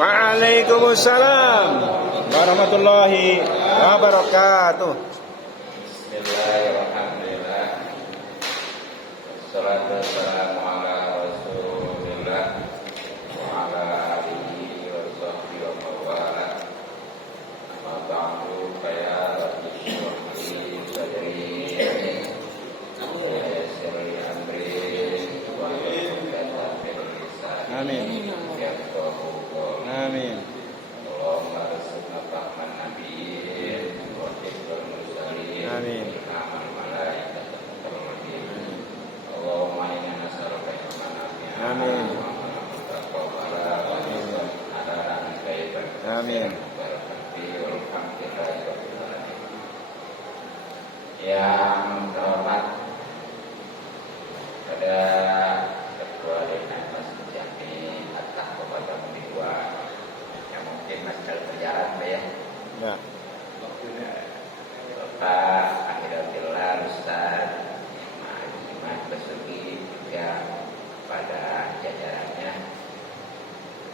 Waalaikumsalam warahmatullahi wabarakatuh. Bismillahirrahmanirrahim. Wassalatu wassalamu ala Rasulillah wa ala alihi wa sahbihi wa mawala. Amma ba'du fa ya rabbi shrah li sadri wa yassir li amri wa hlul 'uqdatam min lisani. Amin. Amin. Allahumma arzuqna fahman nabiyyin wa hifdzal mursalin. Amin. Amal malaikat terlebih. Allahumma inna nas'aluka ilman nafi'an. Amin. Wa amalan mutaqabbala wa rizqan halalan thayyiban. Amin. Yang terhormat pada Ketua Dewan Masjid Jami Atta Kabupaten Kedua yang mungkin masih dalam perjalanan ya. Ya. Bapak Akhiratillah Ustaz Iman Basuki juga pada jajarannya,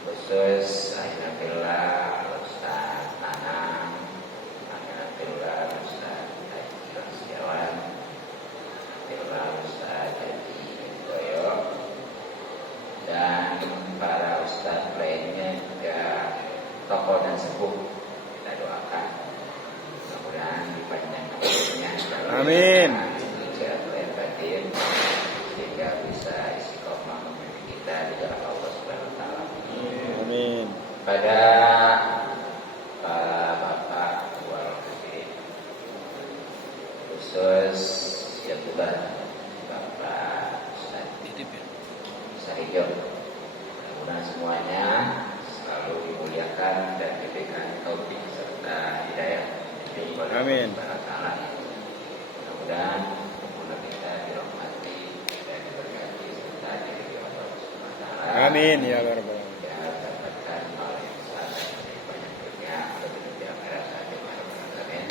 khusus Akhiratillah Ustaz Tanang, Akhiratillah Ustaz Haji Rasiawan, Akhiratillah Ustaz Haji Doyo, dan para Ustaz lainnya juga tokoh dan sepuh. Kita doakan mudah-mudahan dipanjangkan umurnya. Amin. Sehingga bisa istiqomah memimpin kita di jalan Allah Subhanahu wa taala. Amin. Pada para bapak wal hadirin, khusus yang juga Bapak Ustaz Sarijo, mudah-mudahan semuanya selalu dimuliakan dan diberikan taufik serta hidayah. Amin. Mudah-mudahan umur kita dirahmati dan diberkati serta diridhoi Allah Subhanahu wa taala. Amin ya rabbal alamin. Ya, dapatkan oleh sana banyak dunia lebih di akhirat saja alamin.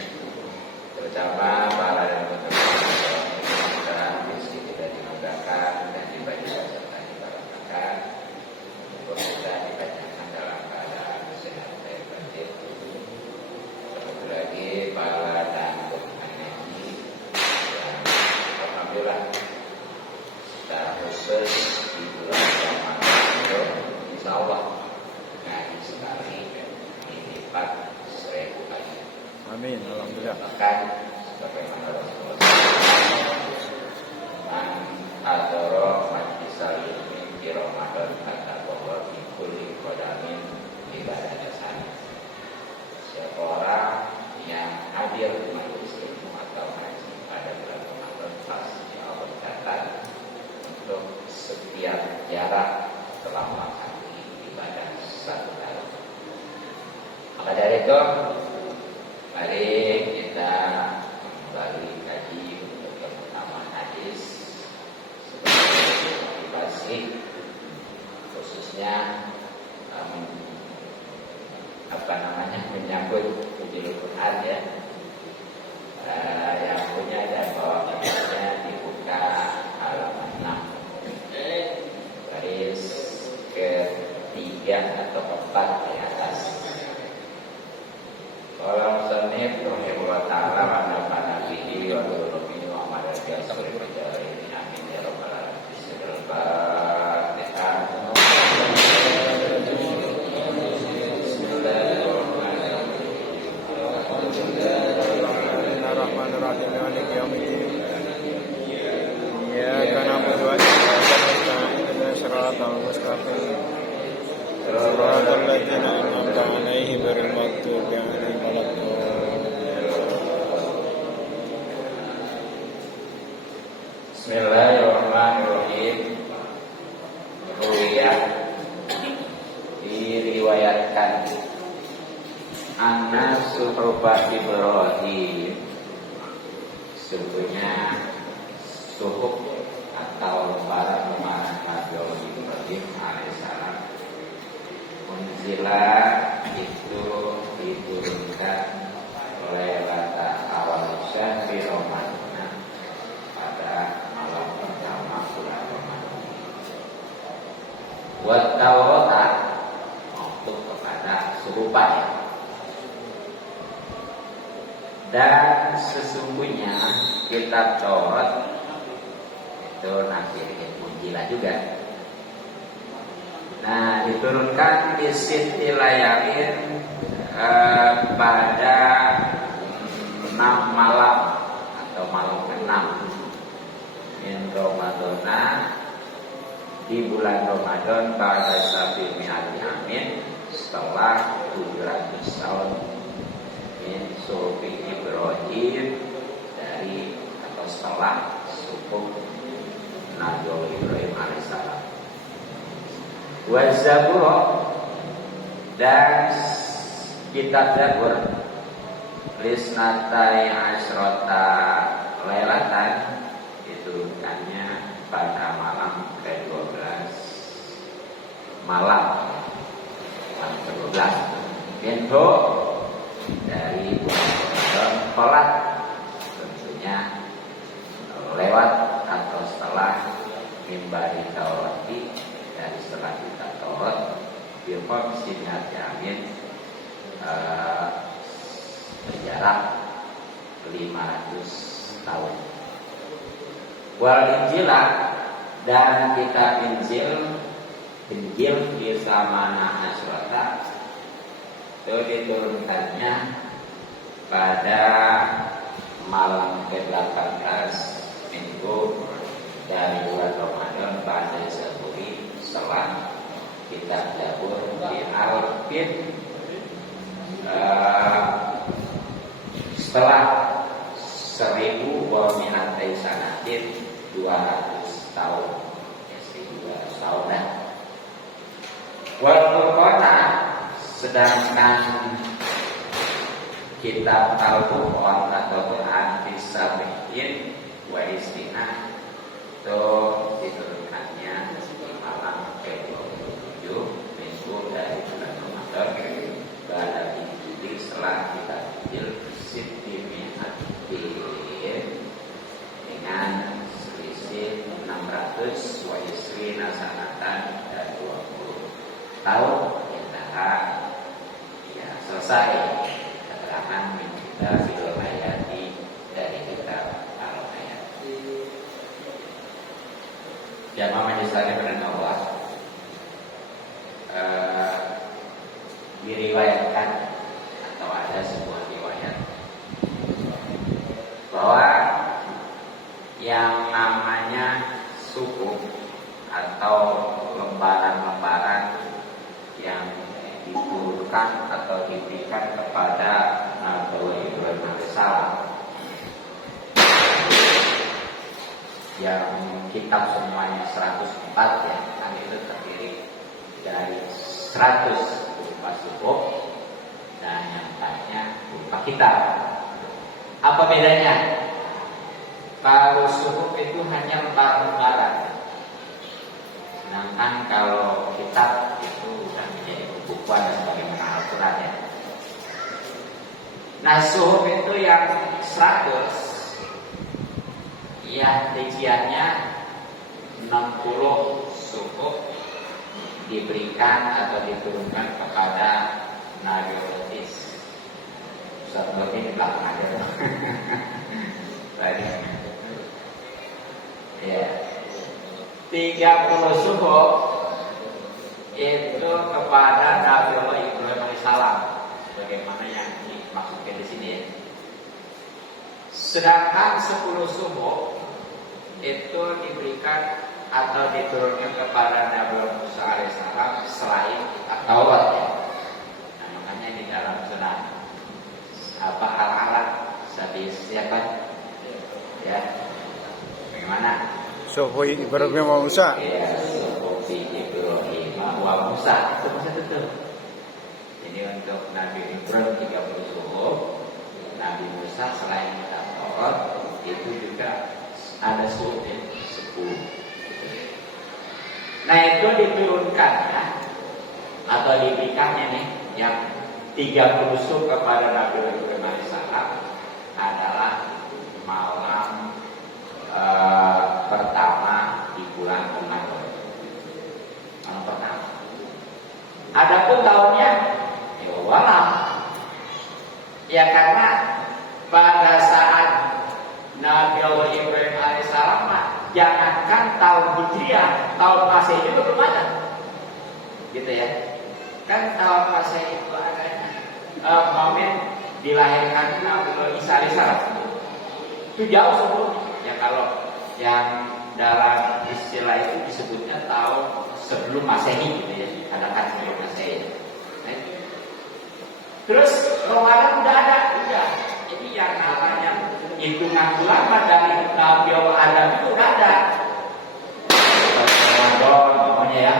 Terutama para dan teman-teman rezeki tidak dimudahkan dan dibagikan serta diberkakan. Untuk kita dibacakan dalam keadaan sehat dan batin. Terlebih lagi para dan energi yang alhamdulillah secara khusus di bulan Ramadan itu insya Allah ngaji sekali dilipat 1000 kali. Amin. Alhamdulillah. Bahkan sebagaimana Rasulullah man adoro majlisal ilmi di Ramadan kata bahwa di kulli qadamin ibadah dasar. Siapa orang yang hadir di majelis ilmu atau ngaji pada bulan Ramadan pasti Allah catat untuk setiap jarak telah melakukan ibadah satu tahun. Maka dari itu, mari kita kembali kaji untuk yang pertama hadis sebagai motivasi, khususnya menyambut Ujul Quran ya. Yang punya dan bawa hadisnya dibuka halaman 6 garis ketiga atau keempat di atas. Kalau musannif rahimahullah taala wa nafa'ana bihi wa nuruni wa madad suri ini amin ya rabbal alamin. Bismillahirrahmanirrahim. Bismillahirrahmanirrahim. Maliki yaumiddin. Iyyaka na'budu wa iyyaka nasta'in. Ihdinas siratal mustaqim. Siratal ladzina an'amta 'alaihim ghairil maghdubi 'alaihim waladdallin. Bismillahirrahmanirrahim. Ruwiyah diriwayatkan anna suhbah Ibrahim, sesungguhnya suhub atau lembaran lembaran Nabi Ibrahim alaihissalam unzila itu diturunkan oleh lata awal syahri Ramadan pada malam pertama bulan Ramadan. Buat Taurat untuk kepada kecukupan ya. Dan sesungguhnya kitab Taurat itu nanti Injil juga. Nah, diturunkan di Siti Layarin pada 6 malam atau malam ke-6 in Ramadana, di bulan Ramadan pada Sabi Mi'ati Amin, setelah 700 tahun min sufi Ibrahim, dari atau setelah suku Nabi Ibrahim alaihissalam. Wa Zabur, dan kitab Zabur lisnatai asrota lailatan, diturunkannya pada malam ke-12, malam ke-12 Bento dari bulan Kolat, tentunya lewat atau setelah mimbari Taurati, dari setelah kita Taurat Bilkom Sinat Yamin, berjarak 500 tahun. Wal Injilah, dan kitab Injil di zamana Asyrata itu diturunkannya pada malam ke-18 minggu dari bulan Ramadan pada Zaburi, setelah kitab Zabur di Al-Qin, setelah 1000 wa mi'atai sanatin, 200 tahun, 200 tahun dah. Wal Qur'ana, sedangkan kitab Al-Qur'an atau Quran Fisabihin wa Istina itu diturunkannya di malam ke-27 minggu dari bulan Ramadan pada Injil, setelah kita Injil Siti Mi'atin, dengan selisih 600 wa isrina sanatan, dan 20 tahun kita ya selesai keterangan kita Filolayati dari kitab Al-Ayati. Jamaah majelis taklim Allah, diriwayatkan atau ada sebuah riwayat bahwa yang namanya suku atau lembaran-lembaran yang diturunkan atau diberikan kepada Nabi Ibrahim alaihissalam, yang kitab semuanya 104 ya, kan itu terdiri dari 100 berupa suku dan yang lainnya berupa kitab. Apa bedanya? Kalau suku itu hanya lembaran-lembaran, sedangkan kalau kitab itu sudah menjadi bukuan dan sebagaimana Al-Quran ya. Nah, suhuf itu yang 100, ya rinciannya 60 suku diberikan atau diturunkan kepada Nabi Ibrahim. Ustaz Nurdin di belakang aja. Tadi. Ya. 30 suku itu kepada Nabi Ibrahim alaihissalam, sebagaimana yang dimaksudkan di sini ya. Sedangkan 10 suku itu diberikan atau diturunkan kepada Nabi Musa alaihissalam selain kitab Taurat ya. Nah, makanya di dalam surat apa Al-Alaq saya siapa ya, bagaimana? Sufi Ibrahim wa Musa. Ya, Sufi Ibrahim wa Musa itu masih tetap. Jadi untuk Nabi Ibrahim 30 suku, Nabi Musa selain kitab Taurat itu juga ada suku 10. Nah, itu diturunkan ya, atau diberikannya nih yang 30 suku kepada Nabi Ibrahim alaihissalam adalah malam pertama di bulan Ramadan. Malam pertama. Adapun tahunnya, ya Ya karena pada saat Nabi Allah Ibrahim alaihissalam jangankan tahun Hijriah, tahun Masehi itu belum ada. Gitu ya. Kan tahun Masehi itu adanya momen dilahirkan Nabi Isa alaihissalam. Itu jauh sebelumnya. Ya kalau yang dalam istilah itu disebutnya tahun sebelum Masehi gitu ya. Katakan sebelum Masehi. Terus Ramadan udah ada, udah. Jadi yang namanya hitungan ulama dari Nabi Allah Adam itu udah ada. Ramadan namanya ya,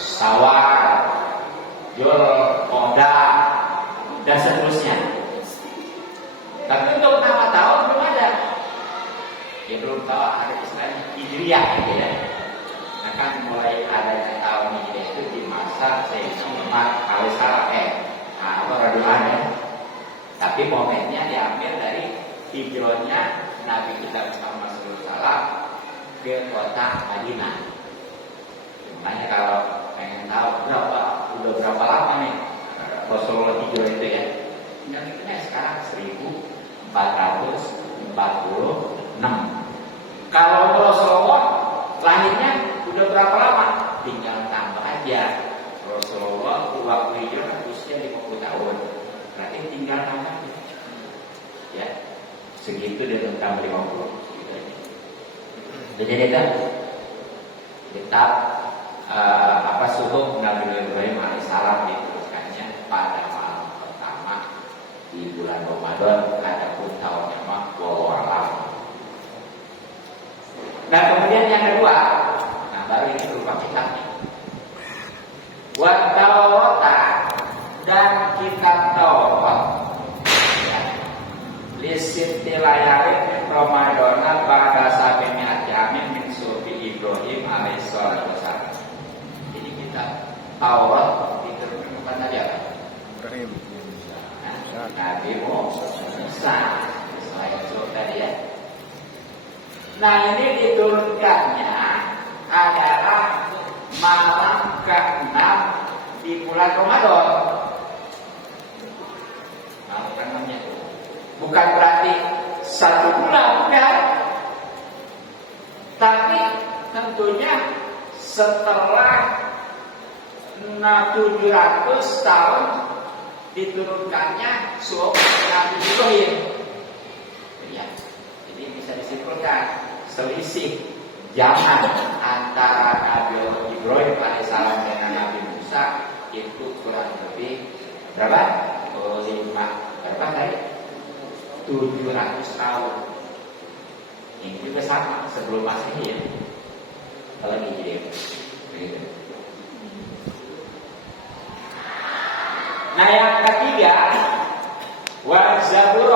Sawal, Jul, Qoda, dan seterusnya. Tapi untuk nama tahun belum ada. Ya belum tahu ada istilahnya Hijriah gitu ya. Nah kan mulai adanya tahun Hijriah itu di masa Sayyidina Umar alaihissalam radhiyallahu anhu. Tapi momennya diambil dari hijrahnya Nabi kita Muhammad SAW ke kota Madinah. Makanya kalau pengen tahu udah berapa lama nih Rasulullah hijrah itu ya? Ingatnya sekarang 1446. Kalau Rasulullah lahirnya udah berapa lama? Tinggal tambah aja. Rasulullah waktu hijrah usia 50 tahun. Berarti tinggal tambah ya. Segitu dengan tambah 50 gitu. Jadi kita tetap subuh Nabi Ibrahim alaihissalam diteruskannya pada malam pertama di bulan Ramadan, adapun tahunnya mah wallahu a'lam. Nah kemudian yang kedua, nah baru ini berupa kitabnya. Wa Taurata, dan kitab Taurat lisiti layarin Ramadana pada sabeni ajamin min sufi Ibrahim alaihissalam. Jadi kitab Taurat diturunkan tadi apa? Ibrahim. Nabi Musa saya sebut tadi ya. Nah ini diturunkannya adalah malam ke-6 di bulan Ramadan. Malam ke-6-nya bukan berarti 1 bulan, bukan. Tapi tentunya setelah 700 tahun diturunkannya surat Nabi Ibrahim. Ya, jadi bisa disimpulkan selisih zaman antara Nabi Ibrahim alaihissalam dengan Nabi Musa itu kurang lebih berapa? 700 tahun. Ini juga sama sebelum Masehi ya. Kalau Hijriah. Begitu. Nah yang ketiga, wa Zabur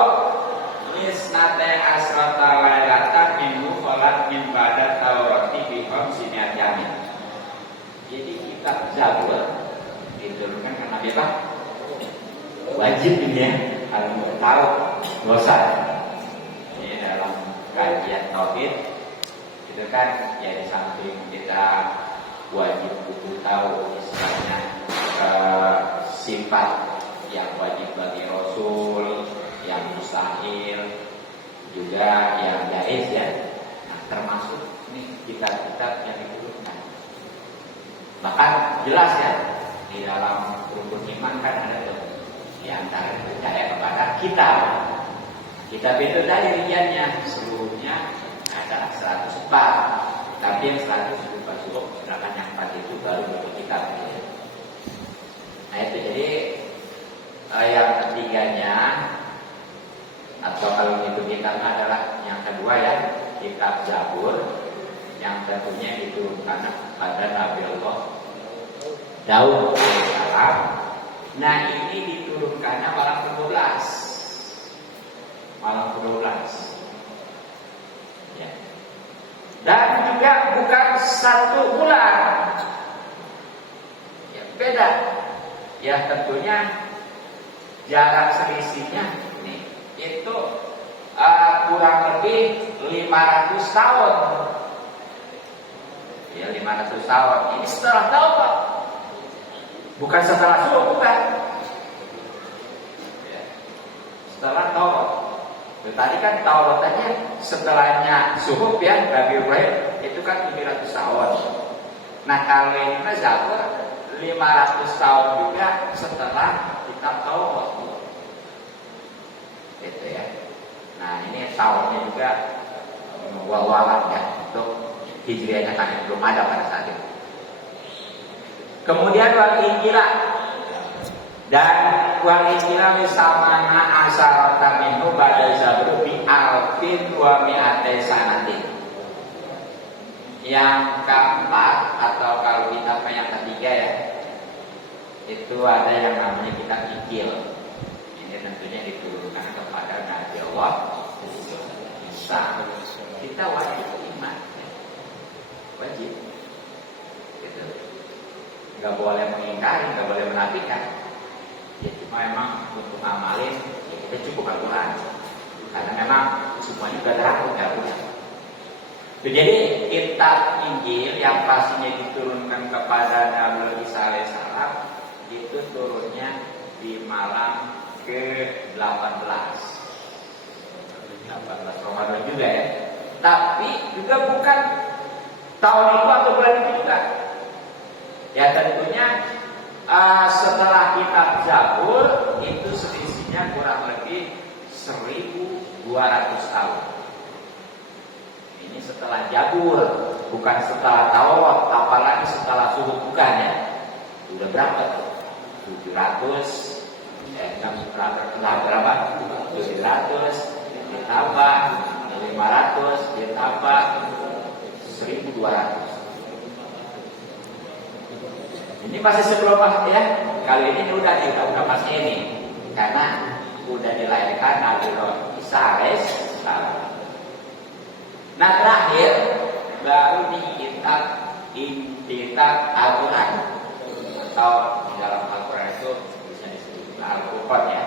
isnate asrata lailatan minggu kholat min badat Taurati bihom siniatyamin. Jadi kitab Zabur diturunkan karena apa? Wajib ini ya, kalau mau tahu dosa. Ini dalam kajian tauhid itu kan ya di samping kita wajib butuh tahu istilahnya sifat yang wajib bagi Rasul, yang mustahil, juga yang jaiz ya. Nah, termasuk nih kitab-kitab yang diturunkan. Bahkan jelas ya di dalam rukun iman kan ada tuh di antara percaya kepada kitab. Kitab itu tadi rinciannya seluruhnya ada 104, tapi yang 100 berupa suruh, sedangkan yang 4 itu baru bentuk kitab. Ya. Nah itu jadi yang ketiganya atau kalau itu kitabnya adalah yang kedua ya, kitab Zabur yang tentunya diturunkan pada Nabi Allah Daud alaihissalam. Nah ini diturunkannya malam ke-12. Malam ke-12 ya. Dan juga bukan 1 bulan ya, beda ya, tentunya jarak selisihnya nih itu kurang lebih 500 tahun ya, 500 tahun. Ini setelah Taurat, bukan setelah Suruh, bukan ya. setelah Taurat. Tadi kan Tauratnya setelahnya Suhuf ya, Nabi Ibrahim itu kan 700 tahun. Nah kalau ini Zabur 500 tahun juga setelah kitab Taurat. Gitu ya. Nah ini tahunnya juga wawalan ya, untuk Hijriahnya kan belum ada pada saat itu. Kemudian wal Injila dan wal Injila misalnya asarata minhu ba'da Zabur bi alfin wa mi'atai sanatin. Yang keempat atau kalau kitab yang ketiga ya, itu ada yang namanya kitab Injil. Ini tentunya diturunkan kepada Nabi Allah Isa. Kita wajib beriman, wajib. Gitu. Nggak boleh mengingkari, nggak boleh menafikan. Ya cuma memang untuk amalin ya kita cukup Al-Quran. Karena memang semuanya sudah terangkum ya. Jadi kitab Injil yang pastinya diturunkan kepada Nabi Isa alaihissalam itu turunnya di malam ke-18 Ramadan juga ya. Tapi juga bukan tahun itu atau bulan itu juga. Ya tentunya setelah kitab Zabur itu selisihnya kurang lebih 1200 tahun. Ini setelah Zabur, bukan setelah Taurat, apalagi setelah Suhuf, bukan ya. Sudah berapa tuh? 700 berapa? 700 ditambah 500 ditambah 1200. Ini masih sebelum ya. Kali ini udah masih ini karena udah dilahirkan Nabi Isa alaihissalam. Nah terakhir baru di kitab Al-Quran atau di dalam Al-Quran itu bisa disebut Al-Furqan ya.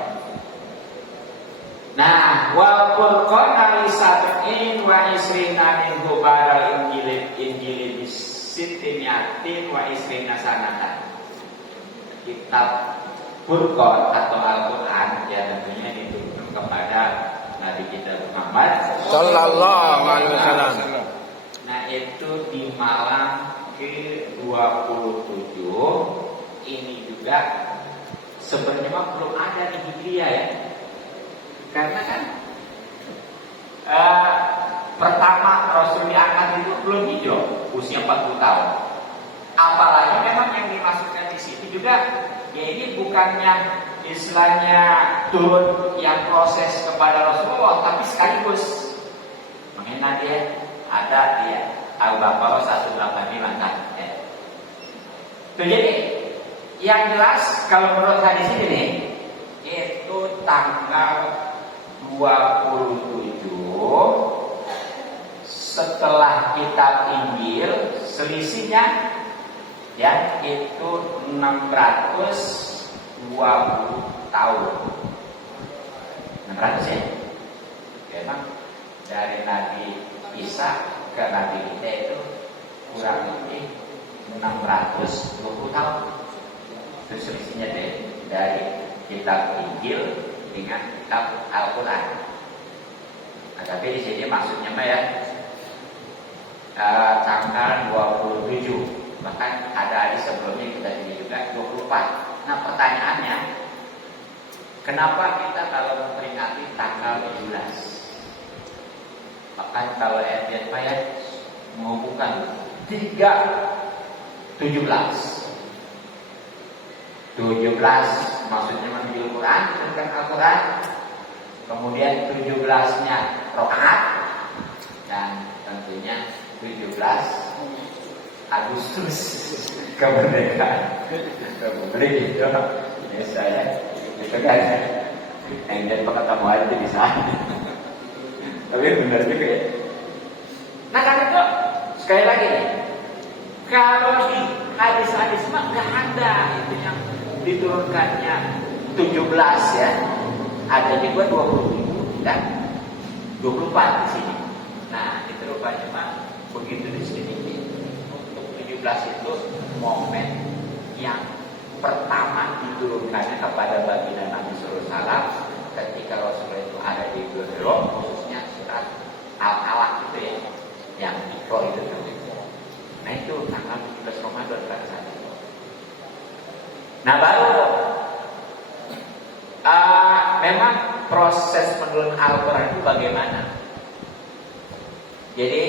Nah, wal Furqan alisat'in wa isrina min hubara injil bisitiniatin wa isrina sanatan. Kitab Furqan atau Al-Quran ya tentunya diturunkan kepada Nabi kita Muhammad Sallallahu alaihi wasallam. Nah itu di malam ke-27. Ini juga sebenarnya belum ada di Hijriah ya. Karena kan pertama Rasul diangkat itu belum hijrah, usia 40 tahun. Apalagi memang yang dimasukkan di sini juga ya ini bukannya istilahnya turun yang proses kepada Rasulullah, tapi sekaligus mengenai dia ada dia Al-Baqarah 185 kan ya. Jadi yang jelas kalau menurut hadis ini itu tanggal 27 setelah kitab Injil, selisihnya ya itu 620 tahun. 600 ya. Memang dari Nabi Isa ke Nabi kita itu kurang lebih 620 tahun. Itu selisihnya dari kitab Injil dengan kitab Al-Quran. Nah, tapi di sini maksudnya mah ya tanggal 27. Bahkan ada hari sebelumnya kita ini juga 24. Nah pertanyaannya, kenapa kita kalau memperingati tanggal 17? Bahkan kalau RT ya menghubungkan 3:17. 17 maksudnya menuju Al-Quran, tentang Al-Quran. Kemudian 17-nya rakaat dan tentunya 17 Agustus kemerdekaan Republik Indonesia ya. Itu kan yang jadi ketemu aja di sana. Tapi benar juga ya. Nah karena itu sekali lagi nih, kalau di hadis-hadis mah nggak ada itu yang diturunkannya 17 ya. Ada juga 27 dan 24 di sini. Nah itu rupanya mah begitu di sini. Untuk 17 itu momen yang pertama diturunkannya kepada baginda Nabi sallallahu alaihi wasallam ketika Rasulullah itu ada di beliau, khususnya surat Al-Alaq itu ya, yang Iqra itu. Nah itu tanggal 17 Ramadan pada saat itu. Nah baru memang proses menurun Al-Quran itu bagaimana? Jadi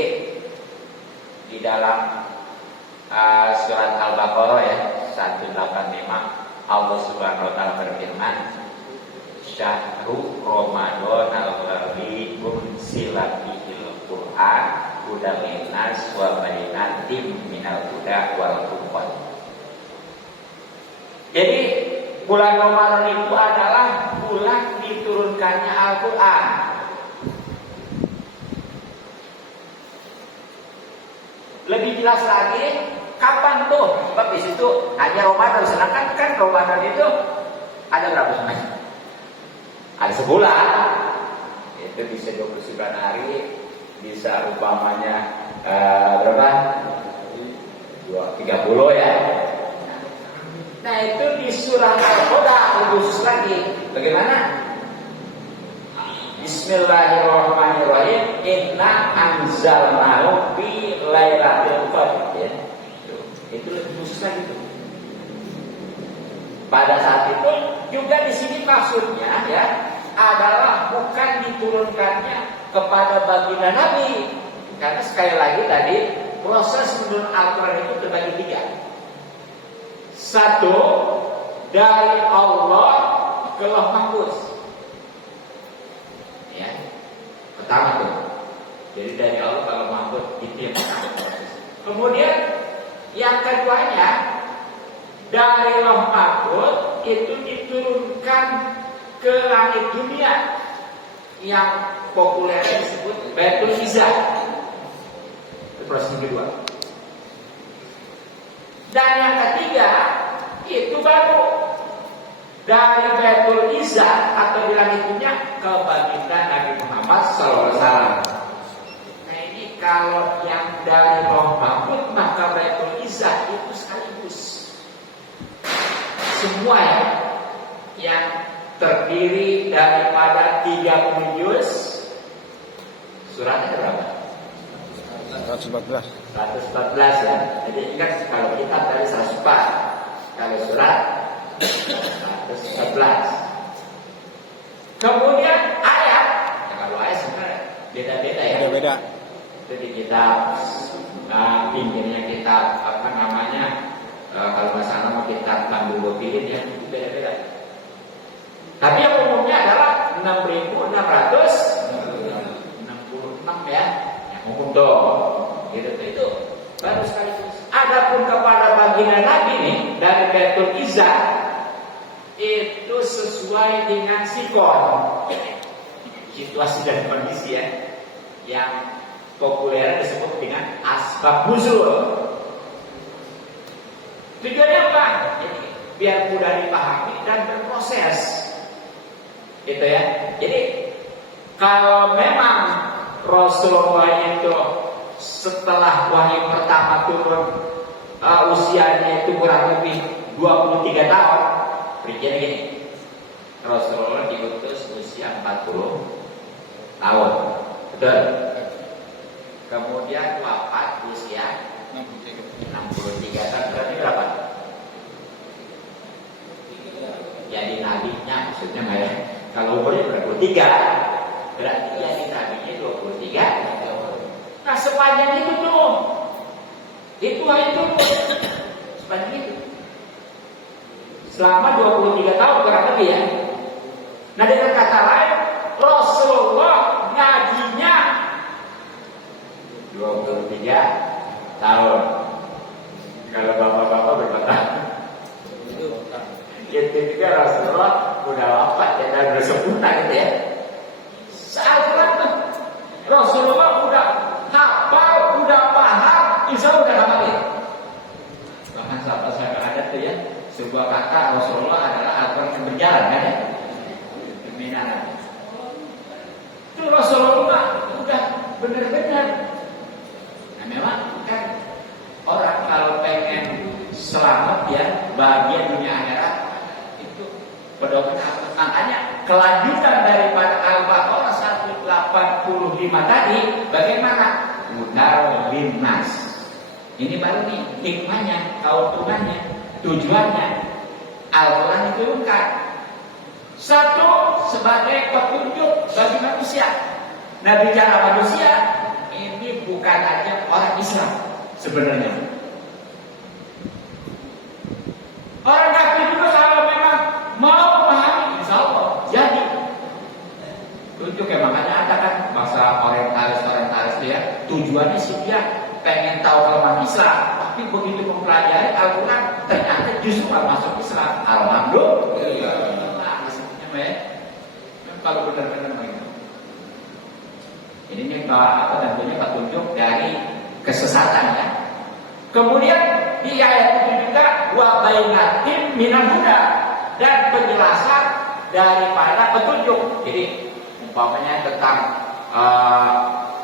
di dalam surat Al-Baqarah ya 185 Allah Subhanahu wa taala berfirman, Syahrul Ramadan al-ladzi unzila fihil Qur'an hudan linnas wa bayyinatin minal huda wal furqan. Jadi bulan Ramadan itu adalah bulan diturunkannya Al-Quran. Lebih jelas lagi, kapan tuh? Sebab di situ hanya Ramadan, sedangkan kan Ramadan itu ada berapa semuanya? Ada sebulan. Itu bisa 29 hari, bisa umpamanya berapa? 30 ya. Nah itu di surah Al-Qur'an lebih khusus lagi. Bagaimana? Bismillahirrahmanirrahim. Inna anzalnahu fi lailatul qadr. Ya. Itu lebih khusus lagi tuh. Pada saat itu juga di sini maksudnya ya adalah bukan diturunkannya kepada baginda Nabi. Karena sekali lagi tadi proses menurun Al-Quran itu terbagi 3. Satu, dari Allah ke Lauh Mahfuz. Ya, pertama tuh. Jadi dari Allah ke Lauh Mahfuz itu yang pertama proses. Kemudian yang keduanya dari Lauh Mahfuz itu diturunkan ke langit dunia yang populer disebut Baitul Izzah. Itu proses kedua. Dan yang ketiga itu baru dari Baitul Izzah atau di langit dunia ke baginda Nabi Muhammad SAW. Nah ini kalau yang dari Lauh Mahfuz maka Baitul Izzah itu sekaligus semua ya, yang terdiri daripada 30 juz. Suratnya berapa? 114 ya. Jadi ingat kalau kitab dari 104, kalau surat 114. Kemudian ayat, ya kalau ayat sebenarnya beda-beda ya. beda-beda. Jadi kitab pinggirnya kitab apa namanya, kalau nggak salah mau kitab Bandung Bopilin ya, itu beda-beda. Tapi yang umumnya adalah 6.666 ya, yang umum dong. Gitu, itu baru sekali. Adapun kepada baginda Nabi nih dari Baitul Izzah itu sesuai dengan sikon, situasi dan kondisi ya, yang populer disebut dengan asbab nuzul. Tujuannya apa? Jadi biar mudah dipahami dan berproses, gitu ya. Jadi kalau memang Rasulullah itu setelah wahyu pertama turun usianya itu kurang lebih 23 tahun. Perinciannya gini, Rasulullah diutus usia 40 tahun, betul? Kemudian wafat usia 63 tahun, berarti berapa? Jadi nabinya maksudnya nggak ya? Kalau umurnya 23, berarti jadi nabinya 23. Nah sepanjang itu tuh, itu sepanjang itu, selama 23 tahun kurang lebih ya. Nah dengan kata lain, Rasulullah ngajinya 23 tahun. Kalau bapak-bapak berapa tahun? Itu juga Rasulullah udah wafat ya, dan bersempurna gitu ya. Saat itu Rasulullah udah hafal, udah paham, insya Allah udah hafal ya. Bahkan sahabat saya ada tuh ya, sebuah kata Rasulullah adalah Al-Quran yang berjalan kan ya. Keminanan. Itu Rasulullah udah benar-benar. Nah memang kan orang kalau pengen selamat ya, bahagia dunia akhirat itu pedoman apa? Makanya kelanjutan daripada Al-Baqarah 185 tadi, bagaimana? Hudal linnas. Ini baru nih hikmahnya, keuntungannya, tujuannya. Al-Quran diturunkan. Satu, sebagai petunjuk bagi manusia. Nah, bicara manusia, ini bukan hanya orang Islam sebenarnya. Orang kafir juga kalau memang mau memahami, insya Allah jadi. Tunjuk ya, makanya ada kan bahasa orientalis itu ya, tujuannya sih dia pengen tahu kelemahan Islam, tapi begitu mempelajari Al-Quran ternyata justru malah masuk Islam. Alhamdulillah. Maksudnya kalau benar-benar begitu. Ini tentunya petunjuk dari kesesatan ya. Kemudian di ayat itu juga wa bainatin minal huda, dan penjelasan daripada petunjuk. Jadi umpamanya tentang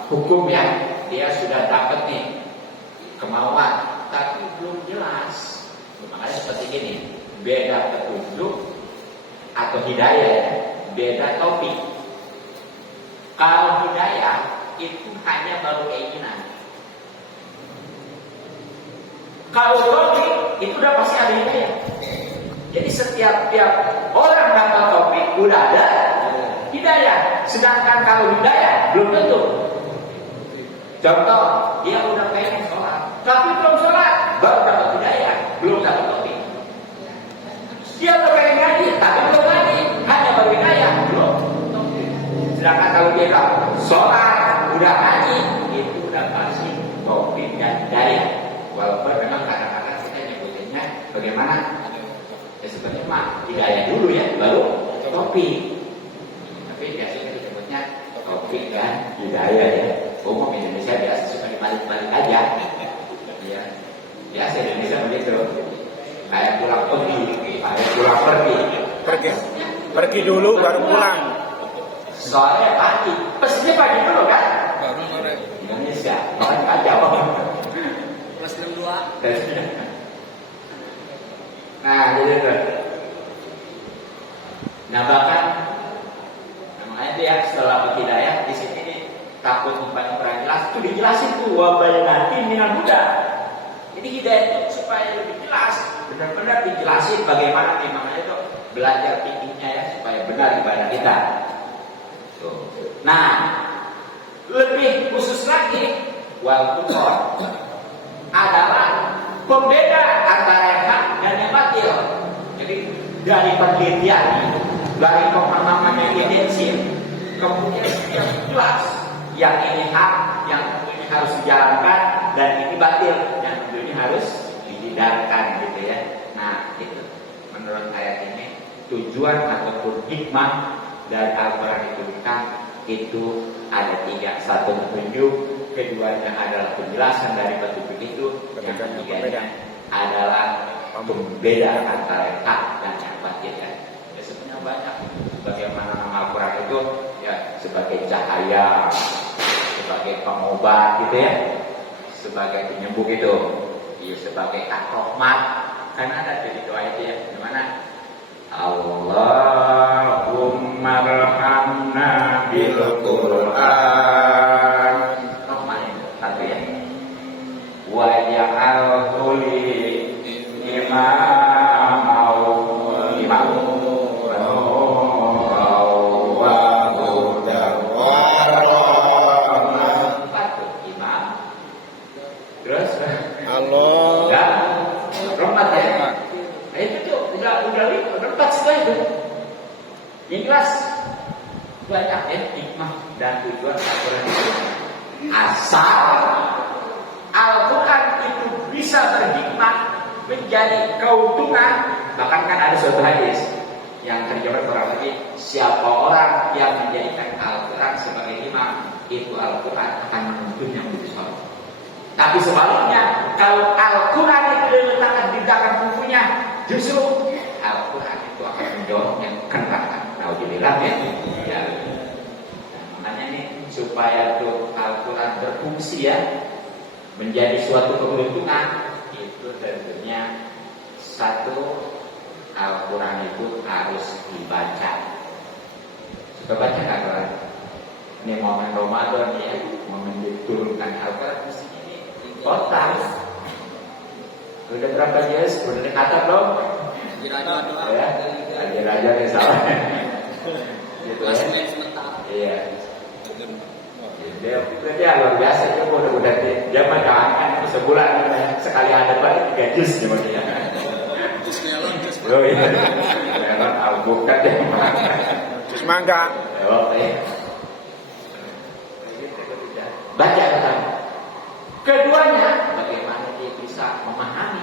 hukum ya, dia sudah dapat nih kemauan, tapi belum jelas. Makanya seperti ini, beda petunjuk atau hidayah ya, beda topik. Kalau hidayah itu hanya baru keinginan. Kalau topik itu udah pasti ada hidayah. Jadi setiap orang dapat topik udah ada hidayah. Sedangkan kalau hidayah belum tentu. Contoh, dia udah pengen sholat, tapi belum sholat, baru dapat hidayah, belum dapat topik. Dia udah pengen ngaji, tapi belum ngaji, hanya baru hidayah, belum topik. Sedangkan kalau dia sholat, udah ngaji, itu udah pasti topik dan hidayah. Walaupun memang kadang-kadang kita nyebutinnya bagaimana? Ya sebenarnya mah hidayah dulu ya, baru topik. Tapi biasanya disebutnya topik dan hidayah ya. Umum Indonesia biasa suka dibalik-balik aja. Ya, biasa Indonesia begitu. Kayak pulang pergi, kayak pulang pergi. Pergi dulu baru pulang. Soalnya pagi, pastinya pagi dulu kan? Baru sore. Indonesia, orang kacau. Plus 62. Nah, jadi itu. Nah, bahkan namanya dia setelah hidayah di sini takut umpan kurang jelas, itu dijelasin tuh wabayanati minal huda. Jadi hidayah itu supaya lebih jelas, benar-benar dijelasin bagaimana namanya itu belajar fikihnya ya, supaya benar ibadah kita. Tuh. Nah, lebih khusus lagi wal Qur'an adalah pembeda antara yang hak dan yang batil. Jadi dari penelitian, dari pemahaman yang intensif, kemudian yang jelas, yang ini hak, yang ini harus dijalankan, dan ini batil, yang ini harus dihindarkan gitu ya. Nah, itu menurut ayat ini tujuan ataupun hikmah dari Al-Quran itu ada tiga. Satu, petunjuk, keduanya adalah penjelasan dari petunjuk itu, yang ketiganya adalah pembeda antara hak dan yang batil ya. Ya sebenarnya banyak bagaimana nama Al-Quran itu ya, sebagai cahaya, sebagai pengobat gitu ya, sebagai penyembuh gitu, ya sebagai rahmat. Karena ada jadi doa itu ya, gimana? Allahumma arhamna bil Qur'an. Rahmat itu satu ya. Wa ja'alhu li imam Ikhlas banyak ya hikmah dan tujuan Al-Quran itu. Asal Al-Quran itu bisa berhikmah menjadi keuntungan. Bahkan kan ada suatu hadis yang terjemah kurang lebih, siapa orang yang menjadikan Al-Quran sebagai imam, itu Al-Quran akan menuntunnya menuju surga. Tapi sebaliknya, kalau Al-Quran itu diletakkan di belakang bukunya, justru Al-Quran itu akan mendorongnya ke neraka. Alhamdulillah ya. Ya. Nah, makanya nih supaya tuh Al-Quran berfungsi ya, menjadi suatu keberuntungan, itu tentunya satu, Al-Quran itu harus dibaca. Suka baca nggak Quran? Ini momen Ramadan ya, momen diturunkan Al-Quran mestinya ini total. Udah berapa juz? Udah dekatan belum? Ya, aja nih salah. Gitu ya. Iya. Dia luar biasa itu udah dia mah jangan sebulan sekali ada balik 3 juz dia maksudnya. Oh iya. Memang albukat ya. Jus mangga. Oke. Baca pertama. Keduanya bagaimana dia bisa memahami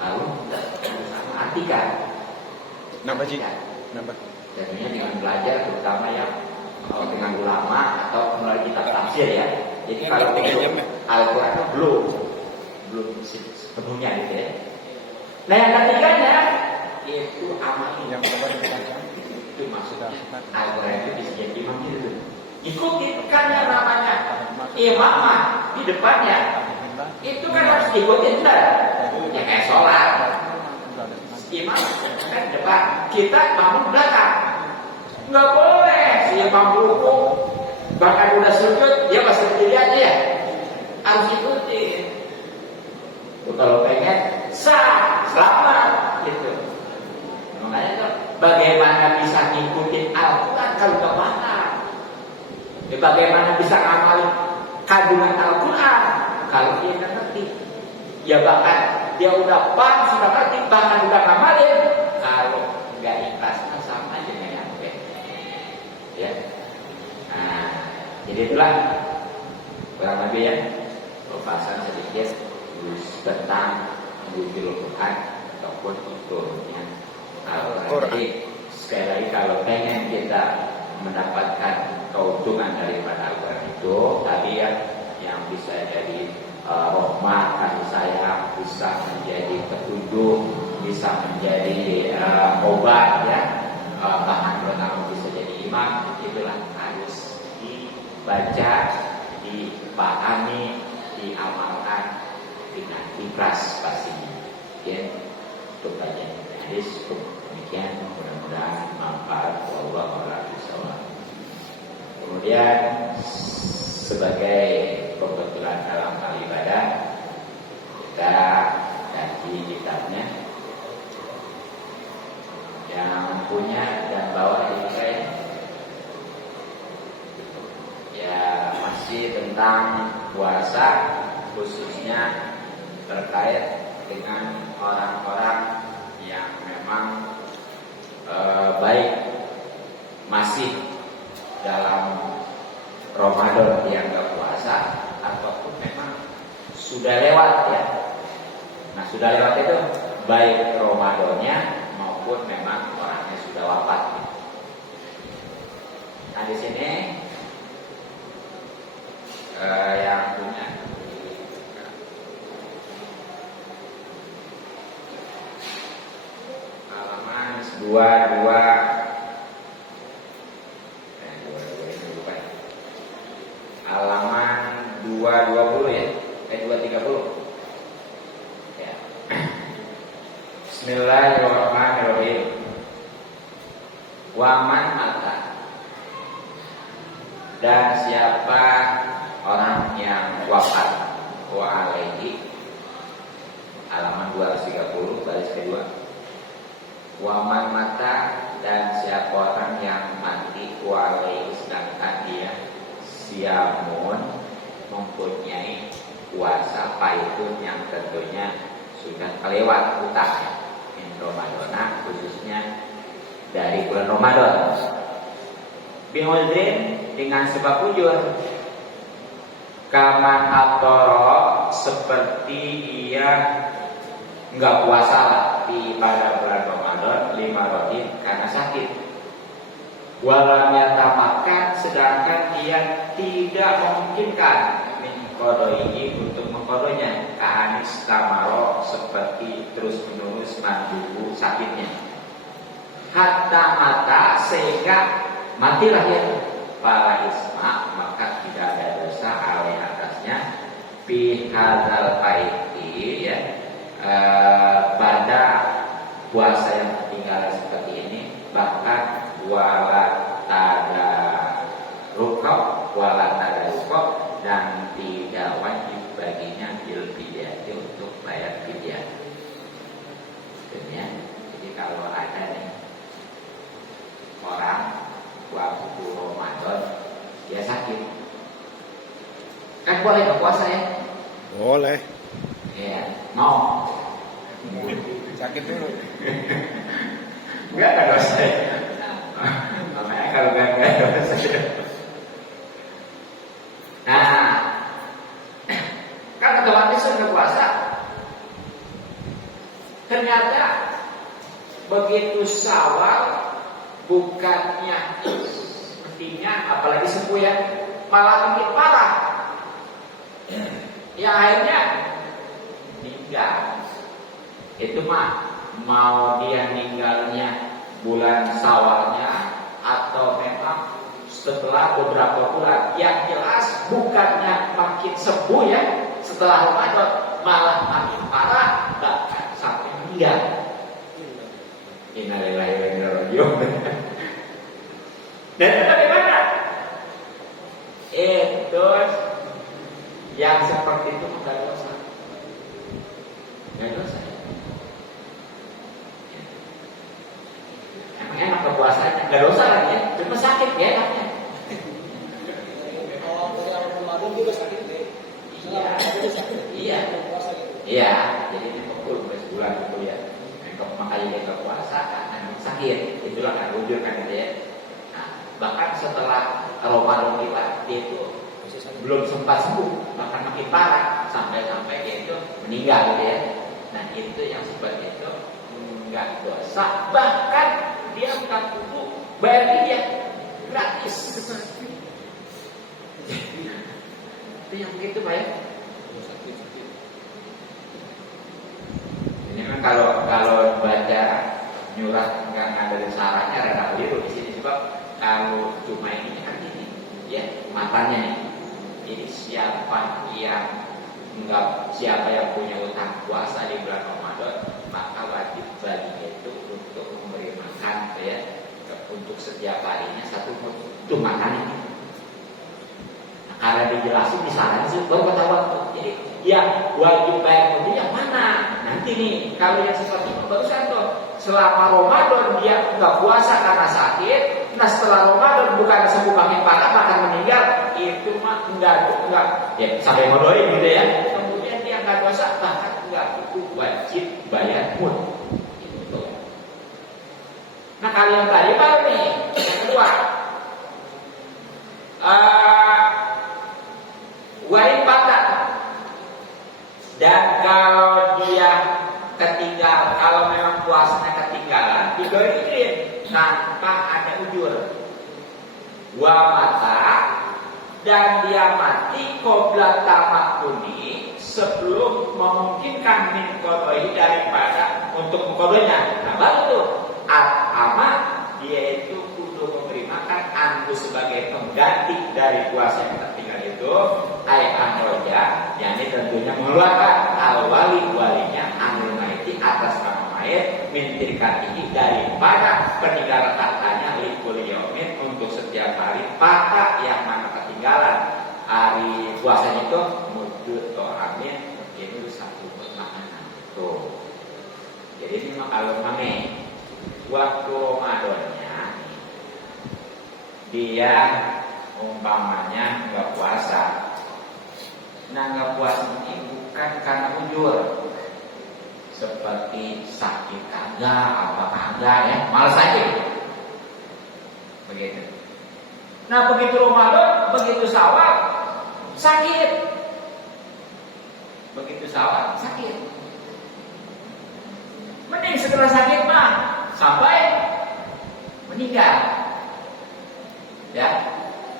lalu bisa mengartikan. Nambah Ji. Nambah. Jadinya dengan belajar terutama yang dengan ulama atau melalui kitab tafsir ya. Jadi kalau Al-Quran itu belum sepenuhnya gitu ya. Nah yang ketiganya itu amali. Yang kedua dibaca. Itu maksudnya Al-Quran itu bisa jadi imam gitu. Ikuti kan yang namanya imamah di depannya. Itu kan harus ikutin kan. Ya kayak sholat. Imam kan depan, kita bangun belakang. Nggak boleh si imam ruku bahkan udah sujud dia masih berdiri aja ya. Harus ikutin. Kalau pengen sah, selamat gitu. Makanya tuh bagaimana bisa ngikutin Al-Quran kalau nggak paham? Ya, bagaimana bisa ngamalin kandungan Al-Quran kalau dia nggak ngerti? Ya bahkan dia udah paham sudah ngerti bahkan udah ngamalin kalau nggak ikhlas sama aja nggak nyampe. Ya. Nah, jadi itulah kurang lebih ya pembahasan sedikit tentang menguji Al-Quran ataupun turunnya Al-Quran. Jadi sekali lagi kalau pengen kita mendapatkan keuntungan daripada Al-Quran itu tadi ya yang bisa jadi rahmat kasih sayang, bisa menjadi petunjuk, bisa menjadi obat ya, bahkan pertama bisa jadi imam. Itulah harus dibaca, dipahami, diamalkan dengan ikhlas pastinya. Ya, untuk belajar hadis demikian, mudah-mudahan manfaat. Wallahu a'lam bishawab. Kemudian sebagai kebetulan dalam hal ibadah kita kaji kitabnya yang punya dan bawa di saya ya masih tentang puasa khususnya terkait dengan orang-orang yang memang baik masih dalam Ramadan yang gak puasa ataupun memang sudah lewat ya. Nah sudah lewat itu baik Ramadannya maupun memang orangnya sudah wafat. Nah di sini yang punya halaman 22 halaman 220 ya, 230 ya. Bismillahirrahmanirrahim. Waman mata, dan siapa orang yang wafat wa alaihi, halaman 230 baris kedua. Waman mata, dan siapa orang yang mati wa alaihi, sedangkan dia siamun mempunyai puasa paitun yang tentunya sudah kelewat utang in Ramadan khususnya dari bulan Ramadan. Bihudrin, dengan sebab ujur. Kaman atoro, seperti ia enggak puasa di pada bulan Ramadan 5 rodin karena sakit. Walam yatamakan, sedangkan dia tidak memungkinkan mengkodoi untuk mengkodonya. Kaanis tamaro, seperti terus menerus manduku sakitnya. Hatta mata, sehingga matilah ya. Para isma, maka tidak ada dosa alih atasnya. Fi hadzal faiti ya, pada puasa yang ketinggalan seperti ini. Bahkan walata kalau ada nih orang waktu Ramadan dia sakit, kan boleh nggak puasa ya? Boleh. Iya, mau. Sakit dulu. Enggak ada dosa ya. Makanya kalau enggak ada dosa. Nah, kan otomatis sudah puasa. Ternyata begitu Syawal bukannya mestinya apalagi sepuh ya, malah makin parah. Ya akhirnya meninggal. Itu mah mau dia meninggalnya bulan Syawalnya atau memang setelah beberapa bulan, yang jelas bukannya makin sembuh ya setelah Ramadan, malah makin parah bahkan sampai meninggal. Innalillahi wa inna ilaihi raji'un. Dan bagaimana? Terus yang seperti itu enggak dosa. Enggak dosa. Emang enak kepuasannya, enggak dosa lagi ya, cuma sakit ya enaknya. Iya. Iya, jadi ini pukul sebulan itu ya. Makanya dia enggak puasa karena sakit. Itulah kan wujud kan gitu ya. Nah, bahkan setelah Ramadan dia itu belum sempat sembuh, bahkan makin parah sampai dia itu meninggal gitu ya. Nah, itu yang seperti itu enggak dosa, bahkan dia bukan kudu bayar dia gratis. Itu yang begitu Pak ya. Ini kan kalau baca nyurat nggak ada syaratnya rada keliru di sini, sebab kalau cuma ini kan ini ya matanya nih. Jadi siapa yang punya utang puasa di bulan Ramadan, maka wajib baginya itu untuk memberi makan ya, untuk setiap harinya satu untuk makannya. Nah, karena dijelasin di sana sih baru ketahuan tuh. Jadi yang wajib bayar itu yang mana? Nanti nih kalau yang seperti itu barusan tuh selama Ramadan dia nggak puasa karena sakit. Nah setelah Ramadan bukan sembuh makin parah bahkan meninggal, itu mah enggak ya sampai ngodoin gitu ya. Kemudian dia nggak dosa, bahkan enggak itu wajib bayar pun. Gitu. Nah kalau yang tadi baru nih yang kedua, wajib patah. Dan kalau dia ketinggal, kalau memang puasanya ketinggalan, digoirin tanpa ada ujur. Wa mata dan dia mati qobla tamakuni sebelum memungkinkan min qodoi daripada untuk mengkodonya. Nah baru tuh ama dia itu kudu memberi makan antu sebagai pengganti dari puasa yang tertinggal itu ayat yang ini tentunya mengeluarkan walinya anil maiti atas nama mayit mintirkatihi daripada peninggalan hartanya likul yaumin untuk setiap hari patah yang mana ketinggalan hari puasanya itu mudut amin itu satu makanan tuh. Jadi ini kalau mame waktu Ramadannya dia umpamanya nggak puasa. Nah nggak puasa ini bukan karena ujur seperti sakit kagak apa kagak ya, malas aja begitu. Nah begitu Ramadan, begitu Syawal sakit, begitu Syawal sakit. Mending setelah sakit mah sampai meninggal, ya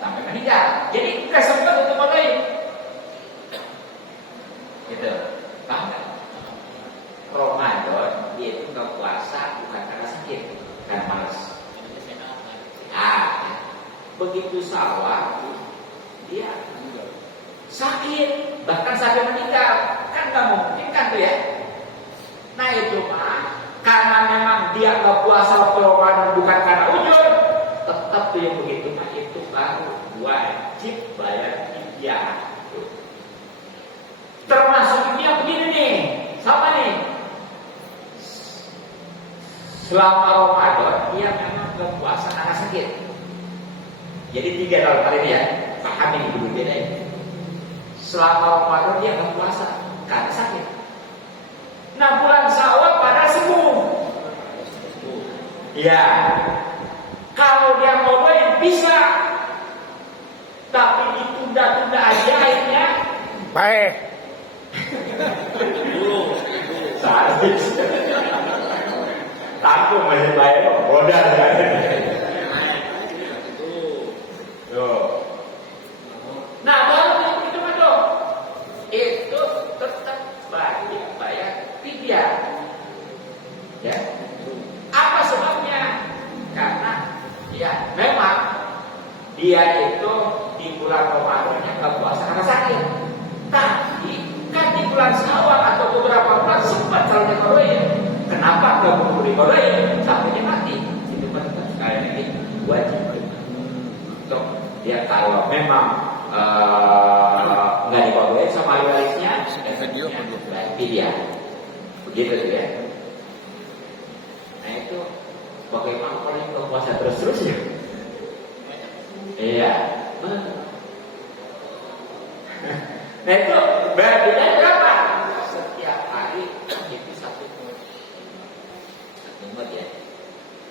sampai meninggal. Jadi nggak sempat untuk mulai, gitu. Paham nggak? Ramadan dia itu nggak puasa bukan karena sakit, karena malas. Nah, begitu Syawal dia sakit, bahkan sampai meninggal, kan nggak mungkin kan tuh ya. Nah itu mah karena memang dia nggak puasa waktu Ramadan bukan karena ujur, tetap tuh yang begitu mah itu baru wajib bayar fidyah. Termasuk ini yang begini nih, sama nih. selama Ramadan dia memang berpuasa karena sakit. Jadi 3 dalam hal ini ya, paham ini dulu beda ini. Selama Ramadan dia berpuasa karena sakit. Nah bulan Syawal pada sembuh. Ya, kalau dia mau bisa, tapi ditunda-tunda aja akhirnya. Baik. Sadis. Tanggung masih baik, modal ya. Nah, baru itu betul. Itu tetap bayar fidyah. Ya. Apa sebabnya? Karena ya memang dia itu di bulan Ramadan nggak puasa karena sakit. Tapi kan di bulan Syawal atau beberapa bulan sempat salatnya qadha. Kenapa nggak perlu diqadha sampai dia mati? Itu kan sekali lagi wajib. Untuk dia kalau memang nggak diqadha sama ahli warisnya, berarti dia begitu tuh ya. Nah itu bagaimana kalau yang puasa terus ya? Iya. Nah itu bedanya berapa? Setiap hari itu 1 mud. 1 mud ya.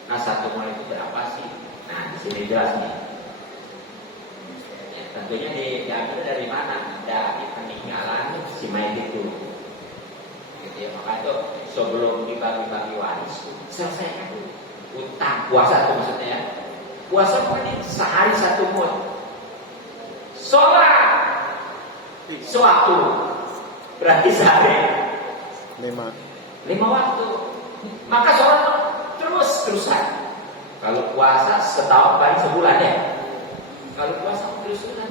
Nah 1 mud itu berapa sih? Nah di sini jelas nih. Ya, tentunya diambil dari mana? Dari peninggalan si mayit itu. Gitu ya. Maka itu sebelum dibagi-bagi waris selesaikan dulu. Utang puasa itu maksudnya ya. Puasa ini sehari 1 mud. Sholat sewaktu berarti sehari 5 waktu. Maka sholat terus-terusan. Kalau puasa setahun paling sebulan ya. Kalau puasa terus-terusan.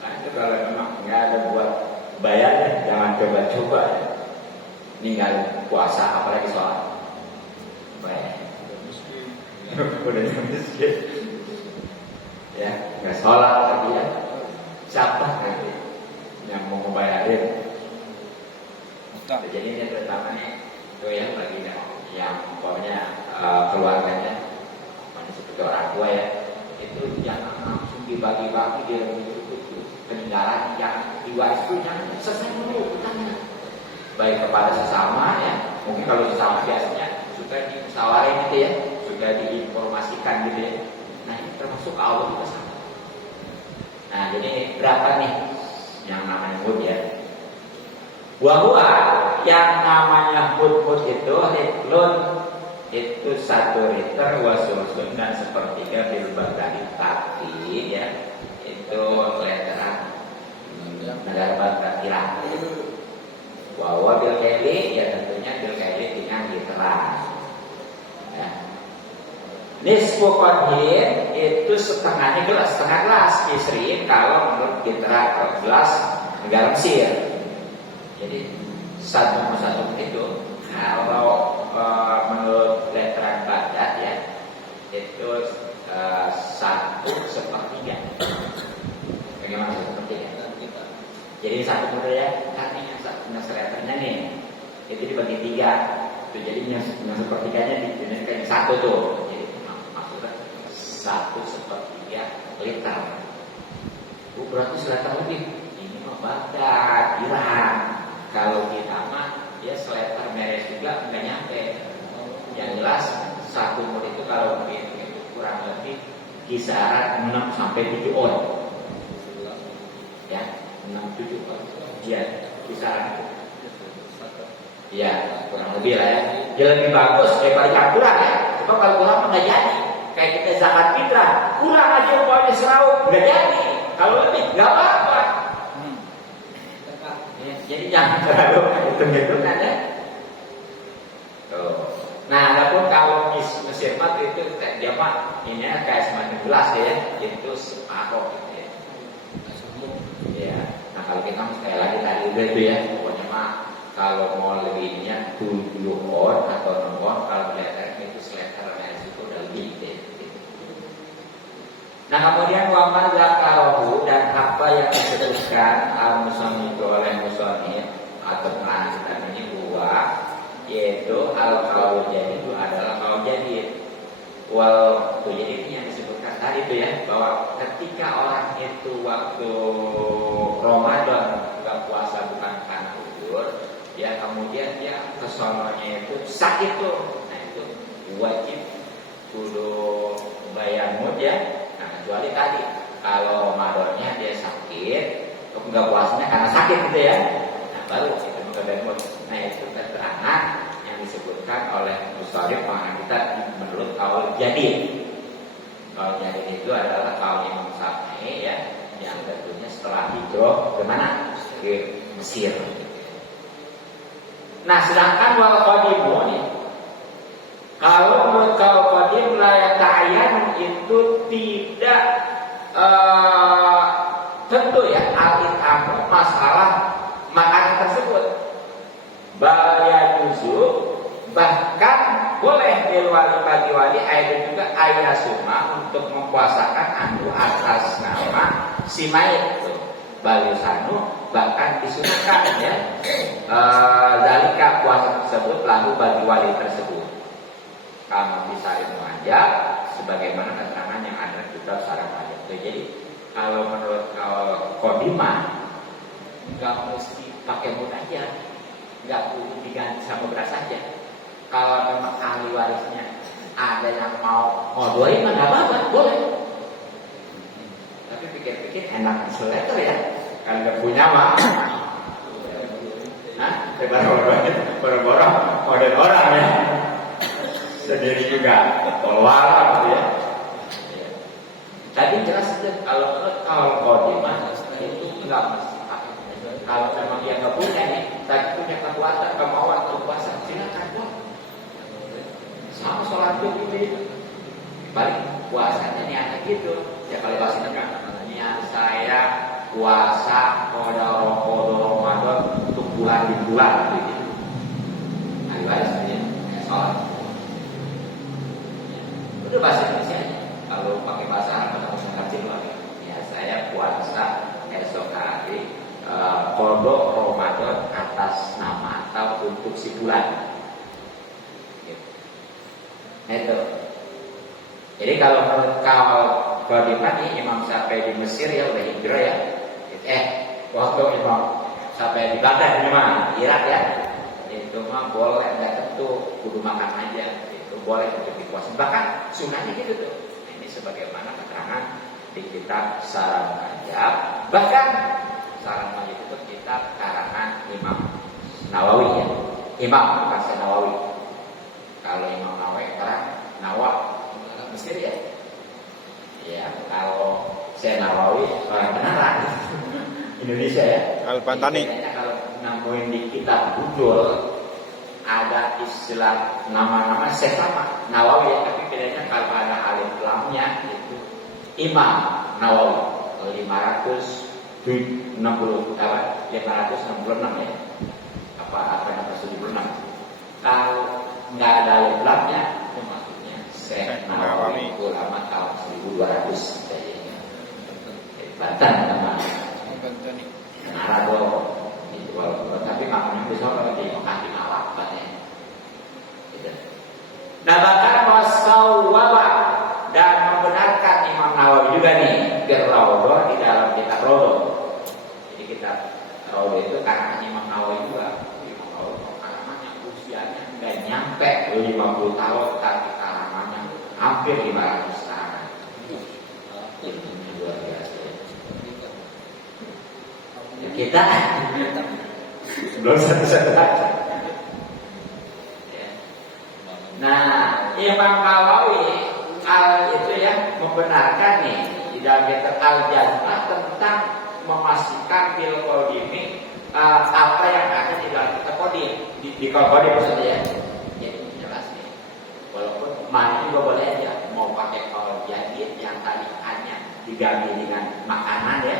Nah itu kalau memang nggak ada buat bayarnya, jangan coba-coba ya. Ninggalin puasa apalagi sholat. Bayar. Udah miskin. Ya, nggak sholat lagi ya. Siapa nanti yang mau membayarin? Jadi ini terutamanya itu yang lagi yang pokoknya keluarganya, seperti orang tua ya, itu jangan langsung dibagi-bagi dia peninggalan yang diwaris itu jangan selesai dulu utangnya. Baik kepada sesama ya, mungkin kalau sesama biasanya suka disawarin gitu ya, sudah diinformasikan gitu ya. Nah ini termasuk Allah juga sama. Nah jadi berapa nih yang namanya hud ya? Bahwa yang namanya hud itu litlun itu 1 liter wasulusun dan sepertiga bil baghdadi, tapi ya itu letteran negara Baghdad Irak. Bahwa bil kaili ya tentunya bil kaili dengan literan. Ya. Nisfu qadhin itu setengah gelas isrin kalau menurut literan gelas negara Mesir. Jadi 1 itu kalau menurut letteran Baghdad ya itu 1/3. Bagaimana 1/3? Jadi 1 ya, karena yang letternya nih itu dibagi 3. Itu jadi yang 1/3-nya dijadikan 1 tuh. Jadi maksudnya 1/3 liter. Berarti seliter lebih. Ini mah Baghdad, Iran. Kalau kita mah ya seliter beres juga nggak nyampe. Yang jelas 1 mud itu kalau begitu itu kurang lebih kisaran 6 sampai 7 on. Ya, 6-7 on. Ya, kisaran itu. Ya, kurang lebih lah ya. Dia lebih bagus daripada yang kurang ya. Cuma kalau kurang nggak jadi. Kayak kita zakat fitrah, kurang aja umpamanya serau nggak jadi. Kalau lebih nggak apa-apa. Ya, jadi jangan terlalu hitung-hitungan ya. Tuh. Nah, adapun kalau Mesir mah itu dia mah ini kayak semacam gelas ya, itu separuh gitu ya. Ya. Nah kalau kita sekali lagi tadi udah itu ya, pokoknya mah kalau mau lebihnya 7 on atau 6 on, kalau letter itu seletter itu udah lebih gitu. Nah kemudian waman zakarohu dan apa yang disebutkan al-musannif oleh musannif atau pengantar ini buah yaitu al-qaul jadi itu adalah Tuh, jadi ini yang disebutkan tadi itu ya, bahwa ketika orang itu waktu Ramadan nggak puasa bukan karena uzur, ya kemudian dia kesononya itu sakit tuh, nah itu wajib kudu bayar mud ya. Nah kecuali tadi kalau Ramadannya dia sakit, nggak puasanya karena sakit gitu ya, nah baru itu bayar mud. Nah itu keterangan yang disebutkan oleh Mustarif pengarang kita menurut kaul Jadid. Kaul Jadid itu adalah kaul Imam Syafi'i ya, yang tentunya setelah hijrah ke mana? Ke Mesir. Nah sedangkan wal qadimu nih, kalau menurut kaul qadim la ta'ayyan itu tidak tentu ya al-it'amu masalah makanan tersebut. Baya juzu, bahkan boleh dilwali bagi wali ayat juga ayat suma untuk mempuasakan andu atas nama si mayit itu. Balusanu bahkan disunahkan ya zalika puasa tersebut lalu bagi wali tersebut. Kamu bisa aja sebagaimana keterangan yang ada di kitab Sarah Majid. Jadi kalau menurut Qodimah nggak mesti pakai mud aja, nggak perlu diganti sama beras aja. Kalau memang ahli warisnya ada yang mau ngodoin mah nggak apa-apa, boleh. Tapi pikir-pikir enak selektor ya, kalau nggak punya mah, baru-baru model orang ya, sendiri juga keluar gitu ya. Tadi jelas saja kalau Qodimah itu nggak mesti. Kalau memang dia nggak punya nih, tapi punya kekuatan, kemauan untuk puasa, silakan buat. Sama sholat gitu, balik puasanya nih anak gitu. Ya kalau bahasa negara, namanya saya puasa kodo Ramadan untuk bulan di bulan gitu. Hari baris ya, sholat. Itu bahasa Indonesia. Kalau pakai bahasa Arab atau bahasa kecil lagi, ya saya puasa esok hari. Kodok Ramadan atas nama atau untuk si bulan. Itu. Jadi kalau menurut Qodimah nih Imam Syafi'i di Mesir ya udah hijrah ya. Waktu Imam Syafi'i di Baghdad ini mah Irak ya. Itu mah boleh, nggak tentu kudu makan aja. Itu boleh untuk dipuasa. Bahkan sunahnya gitu tuh. Ini sebagaimana keterangan di kitab Sarah Majid. Bahkan Sarah Majid itu kitab karangan Imam Nawawi ya. Imam bukan saya Nawawi. Kalau Imam Nawawi karang Nawab Mesir ya. Ya kalau saya Nawawi orang beneran Indonesia ya. Al-Bantani. Kalau nemuin di kitab Budul ada istilah nama-nama saya sama Nawawi ya, tapi bedanya kalau ada alif lamnya itu Imam Nawawi 566 ya. Apa 76. Kalau nggak ada alif lamnya itu maksudnya Syekh Nawawi ulama tahun 1200 jadi Banten nama Narado itu walaupun tapi maknanya bisa di Mekah di Malak gitu. Nah bahkan wasawwaba dan membenarkan Imam Nawawi juga nih Raudhah di dalam kitab Raudhah. Jadi kitab Raudhah itu karena Imam Nawawi juga Imam Nawawi karangannya usianya nggak nyampe 50 tahun tapi karangannya hampir 500 tahun. Ilmunya luar biasa. Ya, kita belum satu-satu aja. Nah, Imam Nawawi itu ya membenarkan nih di dalam kitab Al-Jannah tentang memastikan bil qadimi apa yang ada di dalam kitab qadim di qadim maksudnya ya. Jadi jelas nih. Walaupun mana juga boleh aja mau pakai qaul jadid yang tadi hanya diganti dengan makanan ya,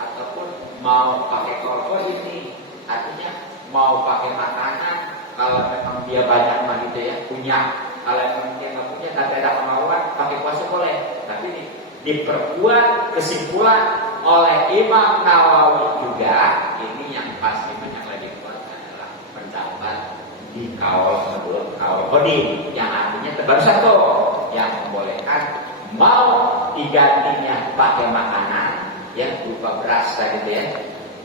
ataupun mau pakai qaul ini artinya mau pakai makanan kalau memang dia banyak mah gitu ya punya. Kalau memang dia nggak punya tapi ada kemauan pakai puasa boleh. Tapi ini diperkuat kesimpulan oleh Imam Nawawi juga ini yang pasti banyak lagi kuat adalah pendapat di kaul sebelum kaul qadim yang artinya baru satu yang membolehkan mau digantinya pakai makanan yang berupa beras gitu ya,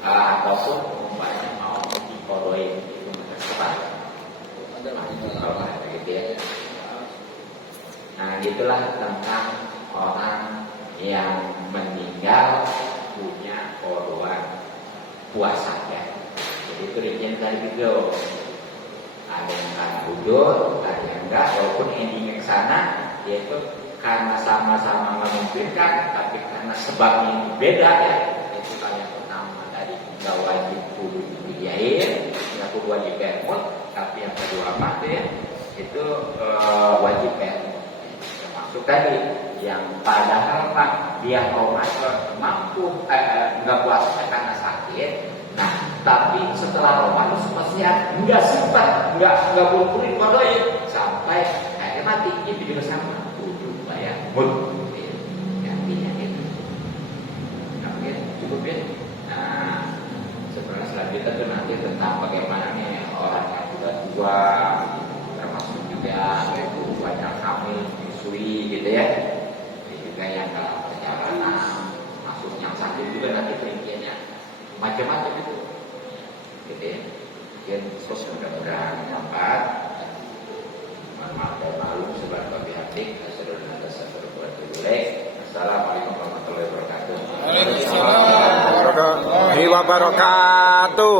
ataupun umpamanya mau dikodoin itu tersebut kalau ada gitu ya. Nah itulah tentang orang yang meninggal punya kodoan puasa ya. Jadi itu rincian tadi gitu. Ada yang karena udur, ada yang enggak. Walaupun endingnya ke sana, yaitu karena sama-sama memungkinkan, tapi karena sebabnya ini beda ya. Itu yang pertama tadi nggak wajib kudu dibiayain, nggak kudu wajib permut, tapi yang kedua mah ya itu wajib permut. Termasuk tadi yang padahal mah dia mampu nggak puasa karena sakit. Nah, tapi setelah Ramadan semestinya nggak sempat, nggak boleh kodoin sampai akhirnya mati. Itu juga sama, kudu bayar mut. Gantinya itu. Nah, cukup ya. Nah, selanjutnya itu nanti tentang bagaimana nih orang yang sudah tua, termasuk juga itu banyak hamil, menyusui gitu ya. Juga yang dalam perjalanan, masuk yang sakit juga nanti perinciannya macam-macam itu, gitu ya. Mungkin mudah-mudahan dapat. Mohon maaf dan maklum sebab bagi hati. Assalamualaikum warahmatullahi wabarakatuh. Waalaikumsalam warahmatullahi wabarakatuh.